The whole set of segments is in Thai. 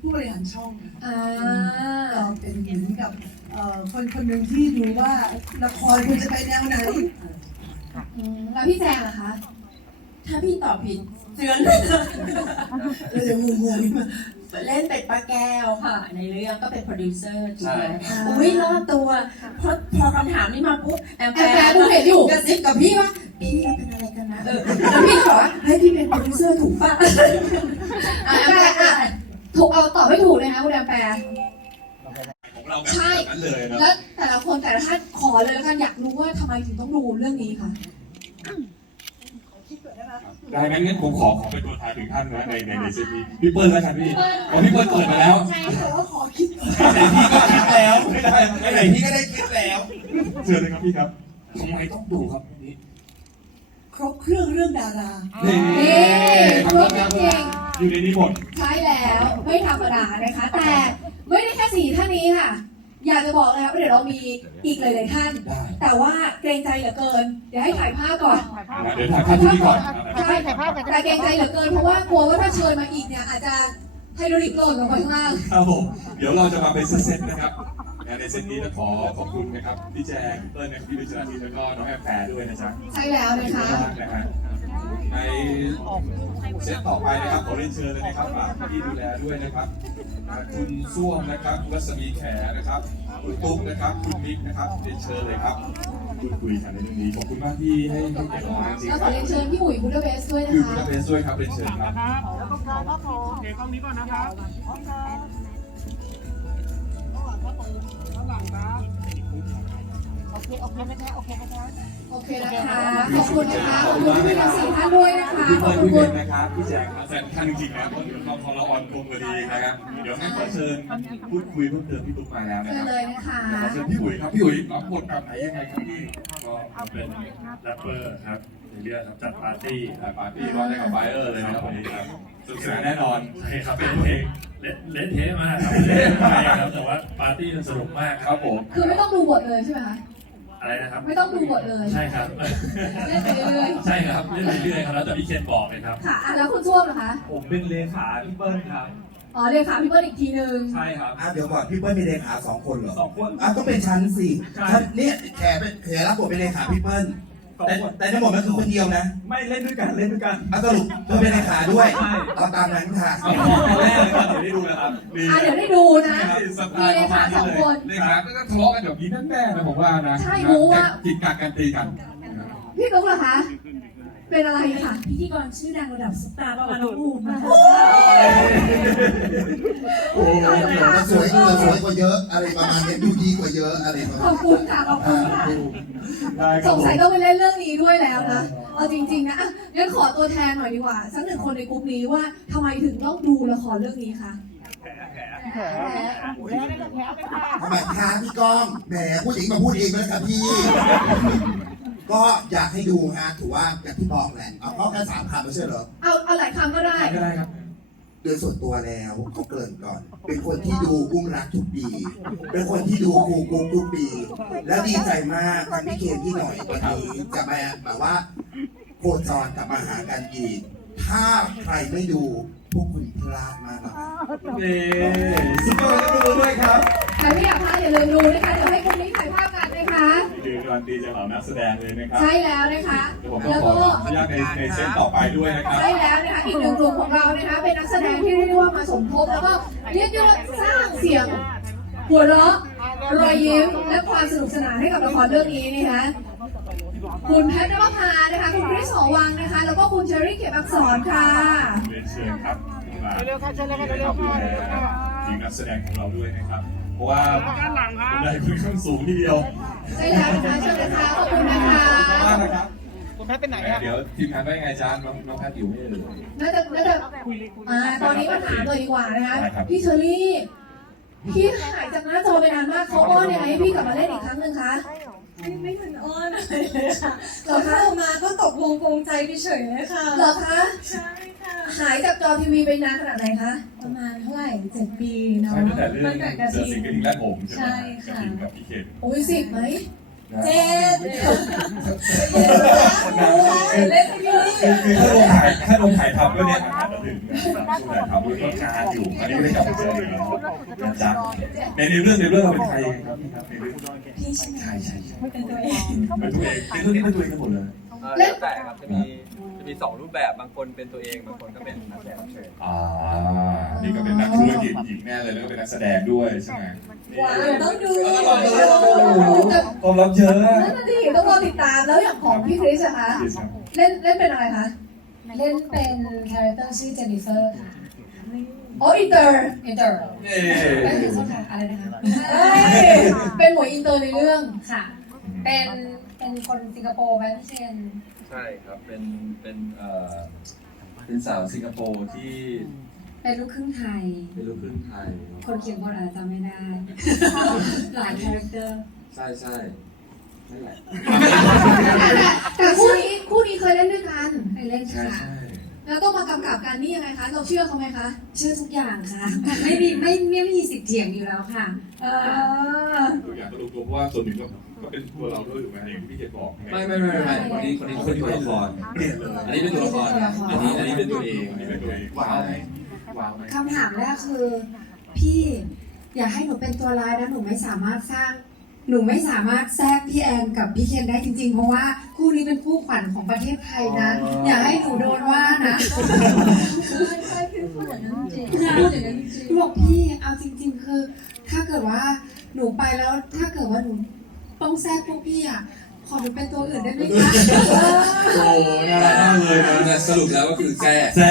ผู้บริหารช่องนะคะอ่าก็เป็นเหมือนกับเอ่อคนคนหนึ่งที่ดูว่าละครควรจะไปแนวไหนอืมแล้วพี่แจงล่ะคะ ถ้าพี่ตอบผิดเจือน เราจะงงๆมาเล่นเป็นป้าแก้วค่ะ ในเรื่องก็เป็นโปรดิวเซอร์ถูกไหมใช่ อุ้ยรอดตัวพอพอคำถามนี้มาปุ๊บแอมแอบแอบดูเห็นอยู่ กระซิบกับพี่ว่าพี่เป็นอะไรกันนะเออแล้วพี่ก็บอกว่าเฮ้ยพี่เป็นโปรดิวเซอร์ถูกป่ะอะแอมแปรอะ ถูกเอาตอบไม่ถูกเลยนะคุณแอมแปรของเราแบบใช่นั้นเลยนะแล้วแต่ละคนแต่ละท่านขอเลยแล้วกันอยากรู้ว่าทำไมถึงต้องดูเรื่องนี้คะได้งั้นงั้นผมขอขอเป็นตัวแทนถึงท่านนะในในในเซตนี้พี่เปิ้ลแล้วกันพี่อ๋อพี่เปิ้ลเปิดมาแล้วใช่แต่ว่าขอคิดก่อนไหนพี่ก็คิดแล้วไม่ได้ไหนพี่ก็ได้คิดแล้วเชิญเลยครับพี่ครับทำไมต้องดูครับนี่ ครบเครื่องเรื่องดารานี่นี่ครบจริงอยู่ในนี้หมดใช่แล้วไม่ธรรมดานะคะ แต่ไม่ได้แค่สี่ท่านนี้ค่ะ อยากจะบอกนะคะว่าเดี๋ยวเรามีอีกหลายๆท่านได้แต่ว่าเกรงใจเหลือเกิน เดี๋ยวให้ถ่ายภาพก่อนเดี๋ยวถ่ายภาพที่นี่ก่อนใช่แต่เกรงใจเหลือเกินเพราะว่ากลัวว่าถ้าเชิญมาอีกเนี่ยอาจจะไฮโดรลิกหล่นลงไปข้างล่างครับผมเดี๋ยวเราจะมาเป็นเซตๆนะครับ ในเซตนี้จะขอขอบคุณนะครับพี่แจงพี่เปิ้ลนะครับพี่วิจารณีแล้วก็น้องแอมแพรด้วยนะจ๊ะใช่แล้วนะคะ นะฮะในเซตต่อไปนะครับขอเรียนเชิญเลยนะครับฝากพี่ดูแลด้วยนะครับอ่าคุณส้วมนะครับรัศมีแขนะครับคุณตุ๊กนะครับคุณมิกนะครับเรียนเชิญเลยครับคุยคุยกันในเรื่องนี้ขอบคุณมากที่ให้ให้เกียรติเราจริงแล้วๆขอเรียนเชิญพี่อุ๋ยบุดาเบสด้วยนะคือคะ คุณเบสด้วยครับเรียนเชิญครับครับแล้วก็กลางครับผมโอเคกล้องนี้ก่อนนะครับพร้อมครับ เคโอเคนะคะโอเคนะคะโอเคนะคะขอบคุณนะคะขอบคุณพี่ทั้งสี่ท่านด้วยนะคะ พี่ขเปิ้อบลคุพี่ณเบนนะครับพี่แจงครับแซมท่านจริงๆนะเพราะเดี๋ยวเราพอเราออนกลมพอดีนะครับ เดี๋ยวให้ขอเชิญพูดคุยเพิ่มเติมพี่ตุ๊กมาแล้วนะครับญเลยนะคะขอเชิญพี่อุ๋ยครับพี่อุ๋ยรับบทแบบไหนยังไงครับพี่ก็เป็นแรปเปอร์ครับในเรื่องครับจัดปาร์ตี้อ่าปาร์ตี้ร้องได้กับไฟเออร์เลยนะครับวันนี้ครับสนุกสนานแน่นอน ใช่ครับเป็นเพลงเละเละเทะมากครับเละไปครับแต่ว่าปาร์ตี้มันสนุกมากคครัรับบผม คือไม่ต้องดูบทเลยใช่ไหมคะ อะไรนะครับ ไม่ต้องดูบทเลยใช่ครับ เล่นไปเรื่อยใช่ครับเล่นเรื่อยๆครับแล้วแต่พี่เคนบอกเลยครับ ค่ะอะแล้วคุณส้วมนะคะ ผมเป็นเลขาพี่เปิ้ลครับ อ๋อเรียนค่ะพี่เปิ้ลอีกทีนึงใช่ครับ อะเดี๋ยวก่อนพี่เปิ้ลมีเลขาสองคนเหรอสองคน อะต้องเป็นชั้นสิใช่ ชั้นเนี่ยแขเป็นแขรับบทเป็นเลขาพี่เปิ้ลสอง แต่คนแต่ทั้งหมดมันคือคนเดียวนะไม่เล่นด้วยกันเล่นด้วยกันอะสรุปเธอเป็นเลขาด้วยใช่เอาตามนั้นค่ะเอาแรกเลยครับเดี๋ยวได้ดูนะครับนี่อะเดี๋ยวได้ดูนะ สไตล์ประมาณนี้เลยเลขาก็ทะเลาะกันแบบนี้แน่ๆนะผมว่านะใช่รู้ว่ากินกันกันตีกัน พี่ตุ๊กเหรอคะ เป็นอะไรค่ะ พิธีกรชื่อดังระดับซุปตาร์ประมาณน้องอูมนะคะโอ้โหแต่สวยแต่สวยกว่าเยอะอะไรประมาณนี้ดูดีกว่าเยอะอะไรประขมาอณบคุณค่ะขอบคุณค่ะ ได้คสรับงผมสัยต้องไปเล่นเรื่องนี้ด้วยแล้วนะ เอาจริงๆนะอะงั้นขอตัวแทนหน่อยดีกว่า สักหนึ่งคนในกลุ่มนี้ว่าทำไมถึงต้องดูละครเรื่องนี้คะ ทำไมคะพี่ก้องแหมผู้หญิงมาพูดเองเลยครับพี่ ก็อยากให้ดูฮะถือว่าอย่างที่บอกแหละเอาเขาแค่สามคำไม่ใช่เหรอเอาเอาหลายคำก็ได้ ก็ได้ครับ โดยส่วนตัวแล้วเขาเกริ่นก่อน เป็นคนที่ดูกุ้งรักทุกปีเป็นคนที่ดูกูกุ้งทุกปี แล้วดีใจมากทั้งพี่เคนพี่หน่อยวันนี้จะมาแบบว่าโคจรกลับมาหากันอีกถ้าใครไม่ดูพวกคุณพลาดมากนะนี่สุดยอดครับดูด้วยครับ ใครไม่อยากพลาดอย่าลืมดูนะคะ เดี๋ยวให้คนนี้ถ่ายภาพกัน นะคะ นี่คือการันตีจากเหล่านักแสดงเลยนะครับใช่แล้วนะคะเดี๋ยวผมต้อแล้งวขอก็อนุญาตในในเซตต่อไปด้วยนะครับ ใช่แล้วนะคะอีกหนึ่งกลุ่มของเรานะคะ เป็นนักแสดงที่เรียกได้ว่ามาสมทบแล้วก็เรียกได้ว่าสร้างเสียง หัวเราะรอยยิ้มและความสนุกสนานให้กับละครเรื่องนี้นะคะคุณแพทย์นภพานะคะคุณคริสหอวังนะคะ แล้วก็คุณเชอรี่เก็บอักษรค่ะเรียนเชิญครับมาเร็วๆครับเชิญเลยครับเร็วๆครับเร็วๆครับทีมนักแสดงของเราด้วยนะครับ เพราะว่าด้านหลังครับได้ค่อนข้างสูงทีเดียวใช่แล้วนะคะเชิญเลยค่ะขอบคุณนะคะมากนะครับคุณแพทย์เป็นไหนครับเดี๋ยวทีมงานว่ายังไงจ้าน้องน้องแพทย์อยู่ไม่เอ่ยน่าจะน่าจะอ่าตอนนี้มาถามเลยดีกว่านะคะได้ครับพี่เชอรี่พี่หายจากหน้าจอไปนานมากเขาอ้อนยังไงให้พี่กลับมาเล่นอีกครั้งหนึ่งคะไม่ไม่ทันอ้อนเลยค่ะเหรอคะเข้ามาก็ตกลงปรงใจเฉยๆเลยค่ะเหรอคะใช่ค่ะ หายจากจอทีวีไปนานขนาดไหนคะ ประมาณเท่าไหร่เจ็ดปีเนาะใช่ตั้งแต่เรื่องตั้งแต่กระเสือทิสิงงห์กระดิ่งแรกผมใช่ไหมใช่กระค่ะดิ่งกับพี่เคนโอ้ยสิบไหมนะเจ็ดคือคือถ้าลงถ่ายถ้าลงถ่ายทำก็เนี่ยอาจจะหนึ่งนะครับช่วงนั้นครับแล้วก็งานอยู่อันนี้ไม่ได้กลับมาเจออีกแล้วนะจ๊ะในในเรื่องในเรื่องเราเป็นใครครับพี่ครับในเรื่องพี่ใช่ไหมใช่ใช่ใช่เป็นตัวเองเป็นตัวเองในเรื่องนี้เป็นตัวเองกันหมดเลยเอ่อแล้วแต่ครับจะมีจะ มีสองรูปแบบบางคนเป็นตัวเองบางคนก็เป็นนักแสดงรับเชิญอ่า นี่ก็เป็นนักธุรกิจหญิงแน่เลยแล้วก็เป็นนักแสดงด้วยใช่ไหมว้าวต้องดูเออลองดูลองดูความลับเยอะนั่นน่ะดิต้องรอติดตามแล้วอย่างของพี่คริสอะคะเล่นเล่นเป็นอะไรคะเล่นเป็นคาแรคเตอร์ชื่อเจนนิเฟอร์ค่ะโอ้อินเตอร์อินเตอร์เย้เป็นขอโทษค่ะอะไรนะคะเอ้ยเป็นหมวยอินเตอร์ในเรื่องค่ะ เป็นเป็นคนสิงคโปร์ไหมพี่เชนใช่ครับ เป็น เป็นเอ่อเป็นสาวสิงคโปร์ที่เป็นลูกครึ่งไทย เป็นลูกครึ่งไทย คนเขียนบทอาจจะจำไม่ได้ หลายคาแรคเตอร์ ใช่ใช่นั่นแหละแต่คู่นี้คู่นี้เคยเล่นด้วยกันไปเล่นใช่ค่ะ ใช่แล้วต้องมากำกับกันนี่ยังไงคะ เราเชื่อเขาไหมคะ เชื่อทุกอย่างค่ะ ไม่มีไม่ไม่ไม่มีสิทธิ์เถียงอยู่แล้วค่ะ เออ ตัวอย่างก็รู้ตัวเพราะว่าส่วนหนึ่งก็ ก็เป็นตัวเราด้วยถูกไหมอย่างที่พี่เจบอกไม่ไม่ไม่ไม่คนนี้คนนี้คนนี้ตัวละครเปลี่ยนเลยอันนี้เป็นตัวละครอันนี้อันนี้เป็นตัวเองอันนี้เป็นตัวเองว้าวไหมว้าวไหมคำถามแรกคือ พี่อยากให้หนูเป็นตัวร้ายนะหนูไม่สามารถสร้าง หนูไม่สามารถแทรกพี่แอนกับพี่เคนได้จริง ๆ เพราะว่าคู่นี้เป็นคู่ขวัญของประเทศไทยนะ อย่าให้หนูโดนว่านะใช่คือพูดอย่างนั้นจริงหนูบอกพี่เอาจริง ๆ คือ ถ้าเกิดว่าหนูไปแล้วถ้าเกิดว่าหนู ต้องแทรกพวกพี่อะ ขอหนูเป็นตัวอื่นได้ไหมคะโอ้น่ารักมากเลยนะ สรุปแล้วก็คือแซ่แซ่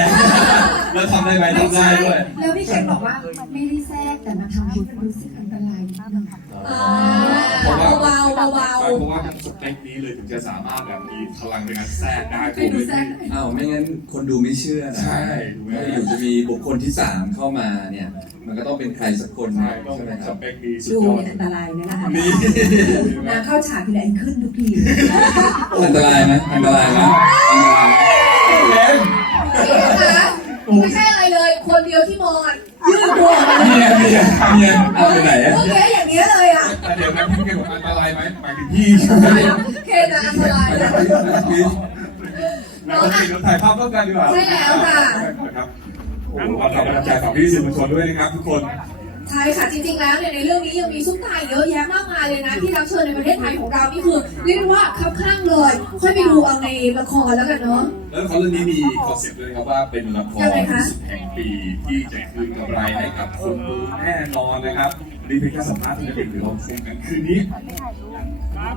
แล้วทำได้ไหมไม่ทำได้ใช่ด้วย แล้วพี่เคนบอกว่าไม่ได้แทรกแต่มันทำให้มันรู้สึกอันตรายนิดนึงอ่าเบาๆ เบาใช่เพราะว่าสเปคนี้เลยถึงจะสามารถแบบมีพลังในการแทรกได้ถูกไหมพี่อ้าวไม่งั้นคนดูไม่เชื่อนะใช่ถูกไหมถ้าอยู่จะมีบุคคลที่สามเข้ามาเนี่ย มันก็ต้องเป็นใครสักคนใช่ต้องใช่ไหมคสรับ เปคนี้สุดดูยอดเนี่ยอันตรายเนี่ยนะคะนี่นาเข้าฉากทีไรขึ้นทุกทีอันตรายไหมอันตรายไหมอันตรายเล่นๆนี่นะคะไม่ใช่อะไรเลย คนเดียวที่มองอะยืดตัวออกมาเลยเมียเมียเมียเอาไปไหนอะโอเคอย่างนี้ยเลยอะอะเดี๋ยวนะพี่เกี่ยวกับอันตรายไหมหมา ยถึงพี่ใช่ไหมเคจะอันตรายนะเราไปดูถ่ายภาพร่วมกันดีกว่าใช่แล้วค่ะนะครับโอ้โหขอขอบกำลังใจของพี่สื่อมวลชนด้วยนะครับทุกคนใช่ค่ะจริงๆแล้วเนี่ยในเรื่องนี้ยังมีซุปตาเยอะแยะมากมายเลยนะที่รับเชิญในประเทศไทยของเรานี่คือเรียกได้ว่าคับข้างเลย ค่อยไปดูเอาในละครแล้วกันเนาะแล้วละครเรื่องนี้มีคอนเซ็ปต์ด้วยนะครับว่าเป็นละครยังไงคะสุดแห่งปีที่จะคืนกำไรให้กับคนดูแน่นอนนะครับอันนี่เป็นแค่สัมภาษณ์เท่านั้นเองเดี๋ยวเราชมกันคืนนี้ ครับ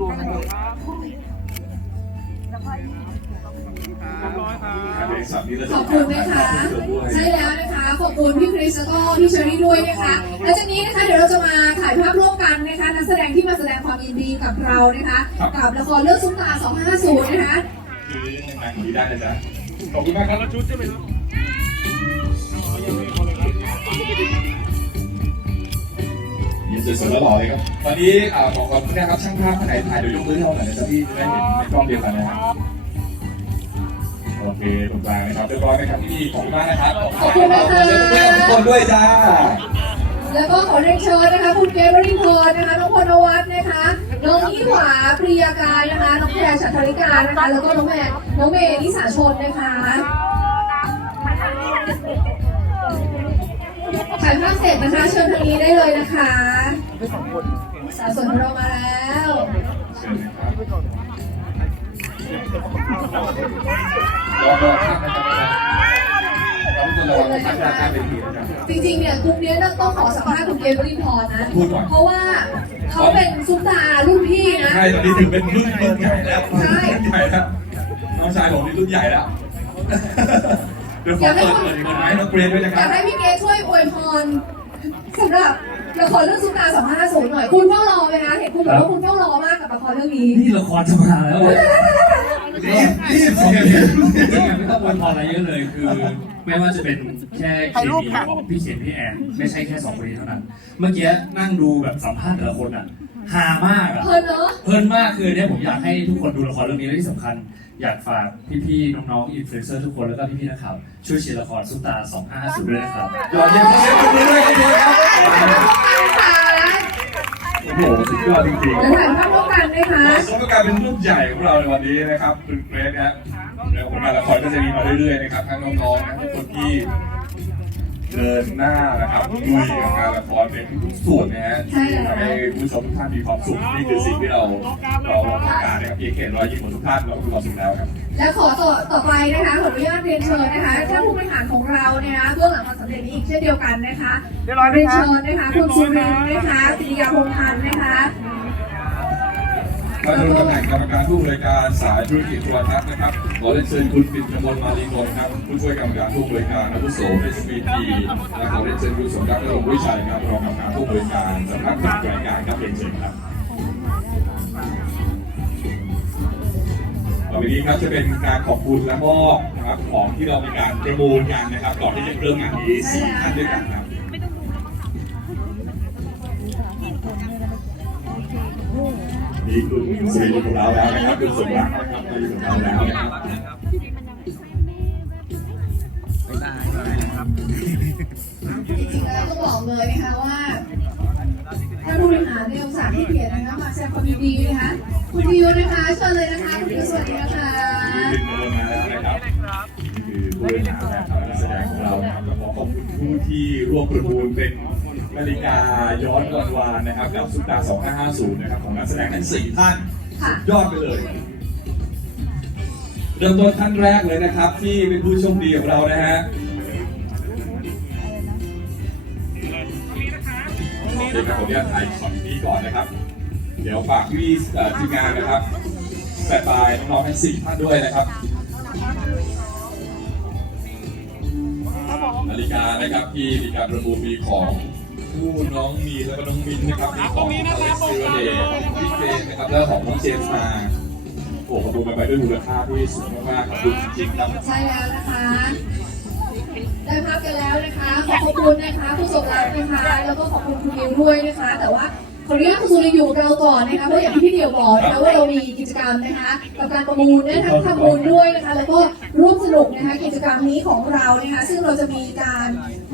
บริษัทนี้เราขจะอบคุณนะคะด้วยใช่แล้วนะคะ ขอบคุณพี่คริสแล้วก็พี่เชอรี่ด้วยนะคะ และจากนี้นะคะเดี๋ยวเราจะมาถ่ายภาพร่วมกันนะคะนักแสดงที่มาแสดงความยินดีกับเรานะคะ กับละครเรื่องซุปตา 250นะคะ คือทางนี้ได้นะจ๊ะขอบคุณมากครับแล้วชุดใช่ไหมครับ สวยๆแล้วหล่อเลยครับวันนี้อ่าขอขอบคุณนะครับช่างภาพท่านไหนถ่ายเดี๋ยวยกมือให้เราหน่อยนะจ๊ะพี่จะได้เห็นในกล้องเดียวกันนะครับโอเคตรงกลางนะครับเรียบร้อยไหมครับพี่ขอบคุณมากนะครับขอบคุณนะคะขอบคุณทุกคนด้วยจ้าแล้วก็ขอเรียนเชิญนะคะ คุณเกรทวรินทร์นะคะน้องพลวัฒน์นะคะน้องยี่หวาปริยากายนะคะน้องแพรชัตริกานะคะ แล้วก็น้องแม่น้องเมย์นิสาชนนะคะ ร็จนะคะเชิญทางนี้ได้เลยนะคะสาวสวยของเรามาแล้วเชิญนะครับรอรอข้ามนะครับเราทุกคนระวังข้ามข้ามไปทีนะจ๊ะจริงๆเนี่ยกลุ่มเนี้ยต้องขอสัมภาษณ์คุณเกรทวรินทร์นะ พูดก่อน เพราะว่าเขาเป็นซุปตาร์รุ่นพี่นะ ใช่ตอนนี้ถึงเป็นรุ่นรุ่นใหญ่แล้วใช่รุ่นใหญ่แล้วน้องชายผมนี่รุ่นใหญ่แล้วเดี๋ยวขอเปิดเปิดเปิดไม้น้องเกรนด้วยนะคอรัยาบ กให้พี่เกรทช่วยอวยพรสำหรับละครเรื่องซุปตา250หน่อย คุณเฝ้ารอไหมคะเห็นคุณบอกว่าคุณเฝ้ารอมากกับละครเรื่องนี้ นี่ละครจะมาแล้วรีบรีบโอเคไม่ต้องอวยพรอะไรเยอะเลยคือ ไม่ว่าจะเป็นแค่เคมีของพี่เขียนพี่แอนไม่ใช่แค่สองคนนี้เท่านั้น เมื่อกี้นั่งดูแบบสัมภาษณ์แต่ละคนอะฮามากอะ เพลินเนอะ เพลินมากคือเนี่ยผมอยากให้ทุกคนดูละครเรื่องนี้และที่สำคัญ อยากฝากพี่ๆน้องๆอินฟลูเอนเซอร์ทุกคนแล้วก็พี่ๆนักข่าวช่วยเชียร์ละครซุปตา250ด้วยนะครับยอดเยี่ยมขอเสียงปรบมือด้วยครับครับโอ้โหสุดยอดจริงแล้วถ่ายภาพร่วมกันไหมคะๆสมกับการเป็นรุ่นใหญ่ของเราในวันนี้นะครับคุณเกรนนะฮะแล้วผลงานละครก็จะมีมาเรื่อยๆนะครับทั้งน้องๆทั้งคนที่ เดินหน้านะครับลุยกับงานละครเป็นทุกๆส่วนนะฮะใช่แล้วทำให้ผู้ชมทุกท่านมีความสุขนี่คือสิ่งที่เราเราต้องการนะครับเพียงแค่รอยยิ้มของทุกท่านเรามีความสุขแล้วครับและขอต่อต่อไปนะคะขออนุญาตเรียนเชิญนะคะท่านผู้บริหารของเราเนี่ยนะเบื้องหลังความสำเร็จนี้อีกเช่นเดียวกันนะคะเรียบร้อยไหมเรียนครับเชิญนะคะคุณสุรินทร์นะคะปิยาพงษ์พันธ์นะคะ มาดูตำแหน่งกรรมการผู้บริการสายธุรกิจโทรทัศน์นะครับ ขอเรียนเชิญคุณปิ่นกมลมาลีนนท์ครับผู้ช่วยกรรมการผู้บริการอาวุโส SVP และขอเรียนเชิญคุณสมรักนรงวิชัยครับรองกรรมการผู้บริการสำนักงานบริการครับเรียนเชิญครับต่อไปนี้ครับจะเป็นการขอบคุณและมอบนะครับของที่เรามีการประมูลกันนะครับก่อนที่จะเริ่มงานนี้สี่ท่านด้วยกันครับ นี่คุณสิริของเราแล้วนะครับคุณสมรักนะครับมาอยู่กับเราแล้วนะครับจริงๆแล้วก็บอกเลยนะคะว่าท่านผู้บริหารในองศาที่เกียรตินะคะมาแสดงความยินดีนะคะคุณดิวนะคะเชิญเลยนะคะคุณดิวสวัสดีนะคะมาแล้วนะครับคือผู้บริหารและนักแสดงของเราครับแล้วก็ขอบคุณผู้ที่ร่วมประมูลเป็น นาฬิกาย้อนวันวานนะครับกับสุดตา2550 นะครับของนักแสดงทั้งสี่ท่านค่ะยอดไปเลย เริ่มต้นท่านแรกเลยนะครับ ที่เป็นผู้โชคดีของเรานะฮะเดี๋ยวขออนุญาตถ่ายช็อตนี้ก่อนนะครับ เดี๋ยวฝากพี่เอ่อทีมงานนะครับแปะปลายน้องๆทั้งสี่ท่านด้วยนะครับนาฬิกานะครับที่มีการประมูลมีของ ผู้น้องมีแล้วก็น้องมินนะครับมีของอเล็กซ์ซิโรเดย์ของพี่เฟนนะครับแล้วของน้องเจมส์มาโอ้ประมูลกันไปด้วยมูลค่าที่สูงมากๆขอบคุณจริงๆครับใช่แล้วนะคะได้ภาพกันแล้วนะคะ ขอบคุณนะคะผู้ส่งรับนะคะแล้วก็ขอบคุณคุณดิวด้วยนะคะ แต่ว่าขออนุญาตคุณสุริอยู่กับเราก่อนนะคะเพราะอย่างที่พี่เดียวบอกนะคะว่าเรามีกิจกรรมนะคะกับการประมูลเนี่ยทั้งทำบุญด้วยนะคะ แล้วก็ร่วมสนุกนะคะกิจกรรมนี้ของเรานะคะ ซึ่งเราจะมีการ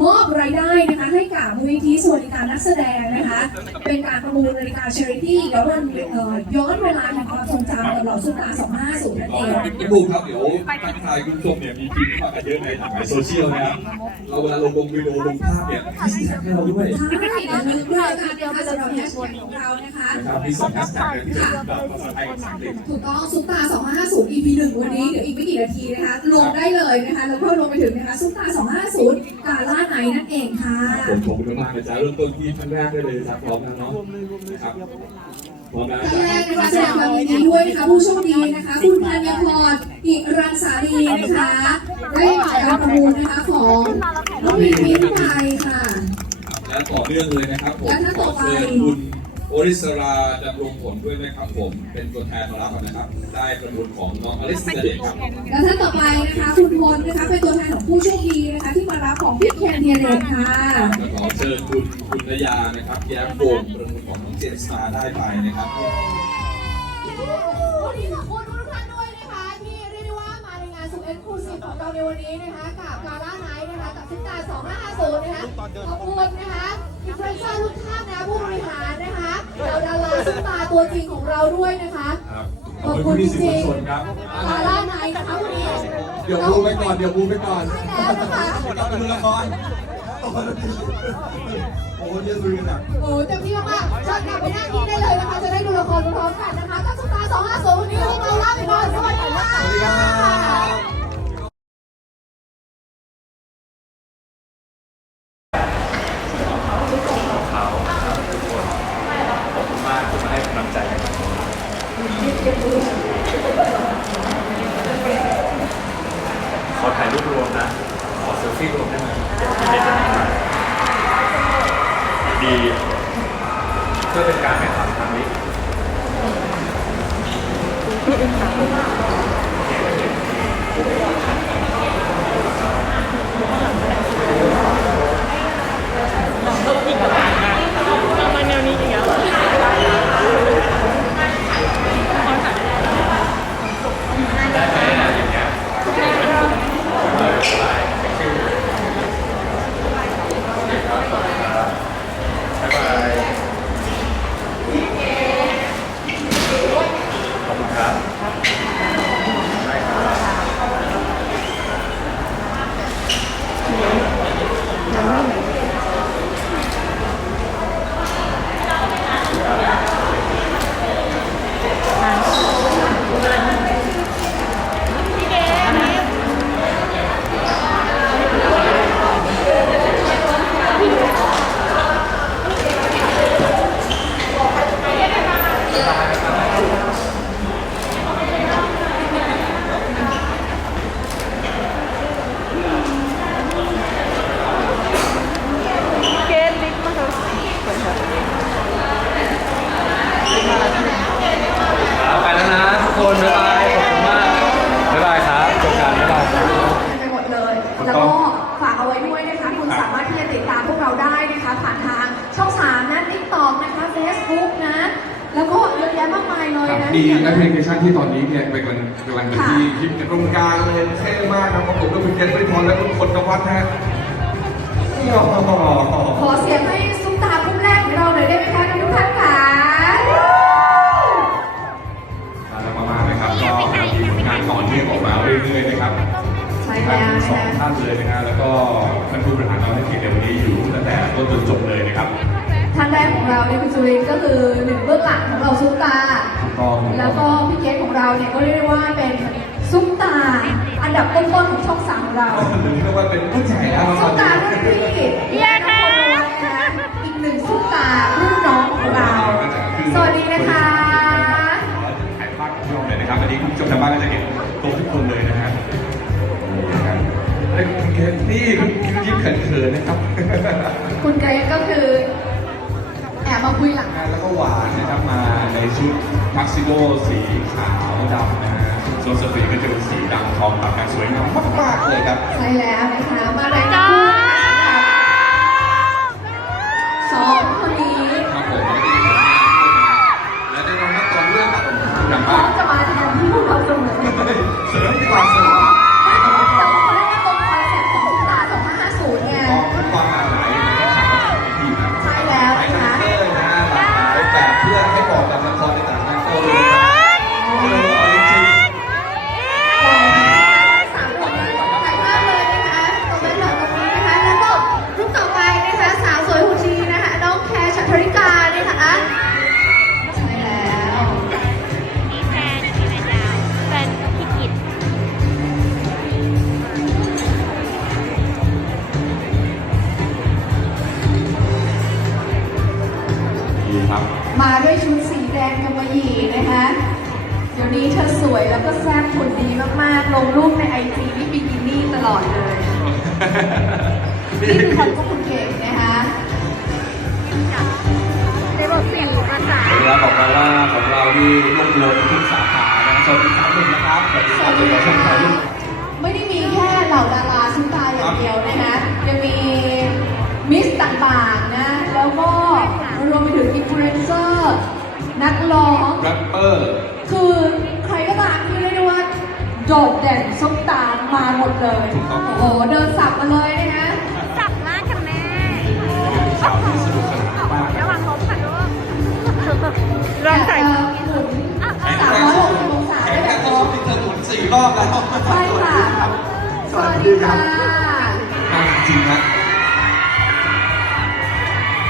มอบรายได้นะคะให้กับมูลนิธิสวัสดิการนักแสดงนะคะ เป็นการประมูลนาฬิกาเชอริตี้ย้อนวันเอ่อย้อนเวลาแห่งความทรงจำกับเหล่าซุปตาร์250นั่นเองพี่บูมครับเดี๋ยวทักทายคุณผู้ชมเนี่ยมีคลิปมากันเยอะในหลากหลายโซเชียลนะครับเราเวลาลงลงวิดีโอลงภาพเนี่ยให้แท็กให้เราด้วยใช่อย่าลืมด้วยการเดียวกันสำหรับแฮชแท็กของเรานะคะนะครับมีสองแฮชแท็กเลยที่เป็นแบบภาษาไทยกับภาษาอังกฤษถูกต้องซุปตา250 EP 1วันนี้เดี๋ยวอีกไม่กี่นาทีนะคะลงได้เลยนะคะแล้วก็ลงไปถึงนะคะซุปตา250กาล่าไนท์นั่นเองค่ะผมขอบคุณมากๆเลยจ้าเริ่มต้นที่ท่านแรกได้เลยครับพร้อมแล้วเนาะนะครับพร้อมแล้วท่านจ้าแรกนะคะแสดงความยินดีด้วยนะคะผู้โชคดีนะคะ คุณธัญพรอิรันสาลีนะคะได้จากการประมูลนะคะของน้องมีมิ้นท์ไทยค่ะ และต่อเนื่องเลยนะครับผมและถ้าขต่ออไปเชิญคุณ โอริสราดำรงผลด้วยนะครับผม เป็นตัวแทนมารับนะครับ ได้ประมูลของน้องอลิสเดชครับและท่านต่อไปนะคะคุณพลนะคะเป็นตัวแทนของผู้โชคดีนะคะที่มารับของพี่แคนเทียเดตค่ะและขอเชิญคุณคุณนยานะครับแย้มโกมประมูลของน้องเจนสตาร์ได้ไปนะครับ ในงานสุดเอ็กซ์คลูซีฟของเราในวันนี้นะคะกับกาล่าไนท์นะคะกับซิตา2550นะคะขอบคุณนะคะอินฟลูเอนเซอร์ทุกท่านนะผู้บริหารนะคะเหล่าดาราซุปตาร์ตัวจริงของเราด้วยนะคะครับขอบคุณพี่สื่อมวลชนครับกาล่าไนท์นะคะวันนี้เดี๋ยวบูไปก่อนเดี๋ยวบูไปก่อนใช่แล้วนะคะต้องไปดูละครโอ้ยเยอะเลยนะโอ้เต็มที่มากๆเชิญกลับไปนั่งที่ได้เลยนะคะจะได้ดูละครพร้อมๆกันนะคะกับซุปตาร์250วันนี้พวกเราลาไปก่อนสวัสดีค่ะ มีแอปพลิเคชันที่ตอนนี้เนี่ยเป็นกำลังกำลังเป็นที่ฮิตกันตรงกลางเลยเท่มากครับประกบด้วยคุณเกณฑ์ไม่พรและคุณคนนวัฒน์ฮะโอ้โหขอเสียงให้ซุปตาคู่แรกของเราหน่อยได้ไหมคะทุกท่านค่ะน่ารักมากๆนะครับก็มีผลงานต่อเนื่องออกมาเรื่อยๆนะครับใช่ทั้แล้วงนะสองคะท่านเลยนะฮะแล้วก็ท่านผู้บริหารเราให้เกียรติในวันนี้อยู่ตั้งแต่ต้นจนจบเลยนะครับท่านแรกของเราเนี่ยคุณจุลินก็คือหนึ่งเบื้องหลังของเราซุปตาถูก ต้องแล้วก็พี่เกดของเราเนี่ยก็เรียกได้ว่าเป็นซุปตาอันดับต้นๆของช่องสามของเราหรือเรียกว่าเป็นผู้ใหญ่แล้วซุปตารุ่นพี่เยี่ยมค่ะอีกหนึ่งซุปตารุ่นน้องของเรา สวัสดีนะคะถ่ายภาพกับพี่ออมเลยนะครับอันนี้คุณผู้ชมทางบ้านก็จะเห็นตัวทุกคนเลยนะฮะนี่คุณเกนี่คุณยิ้มเขินๆนะครับ คุณเกรซก็คือ มาคุยหลังแล้วก็หวานนะครับมาในชุดทักซิโดสีขาวดำนะฮะส่วนสตรีก็จะเป็นสีดำทองตัดกันสวยงามมากๆเลยครับ ใช่แล้วนะคะมา นักร้องแรปเปอร์ คือใครก็ตามที่เรียกได้ว่าโดดเด่นซุปตามาหมดเลยถูกต้อง โอ้โหเดินสับมาเลยนะคะจับมากค่ะแม่สาวที่สนุกสนานมากนะระวังล้มค่ะลูกอยากจะหมุนสามร้อยหกสิบองศาแข่ได้งแบกับนโค้สุงดที่เธอหมุนสี่รอบแล้วใช่ค่ะสวัสดีค่ะน่าจริงนะ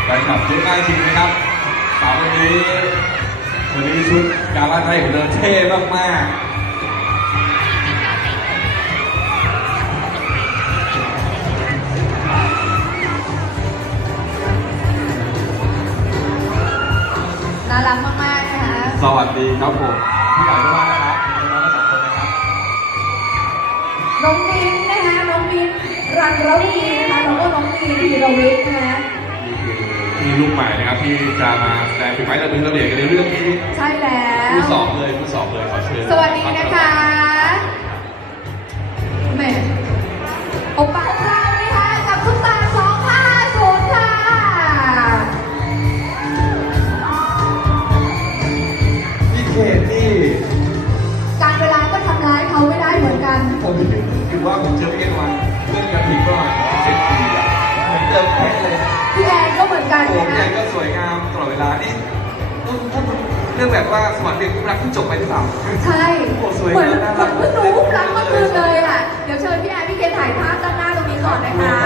แฟนคลับเยอะมากจริงนะครับสาววันนี้วันนี้ชุด การล่าไทยของเธอเท่มากๆน่ารักมากๆนะคะสวัสดีครับผมพี่ใหญ่มากนะครับน้องๆทั้งสองคนนะครับน้องมิ้นนะคะน้องมิ้นรันรวีนะคะแล้วก็น้องมีธีรวิทย์นะคะ นี่คือนี่ลูกใหม่นะครับที่จะมาแสดงฝีไม้ลายมือเราเด็กกันในเรื่องนี้ใช่แล้ว ผู้สองเลยผู้สองเลยขอเชิญ สวัสดีนะคะ เวลานี่เรื่องแบบว่าสมัครเด็กรักที่จบไปหรือเปล่า ใช่โอ้สวยเหมือนน่าเหรัมือกนเพิ่งรู้รักเมื่อคืนเลยอะ เดี๋ยวเชิญพี่แอนพี่เคนถ่ายภาพด้านหน้าตรงนี้ก่อนนะคะ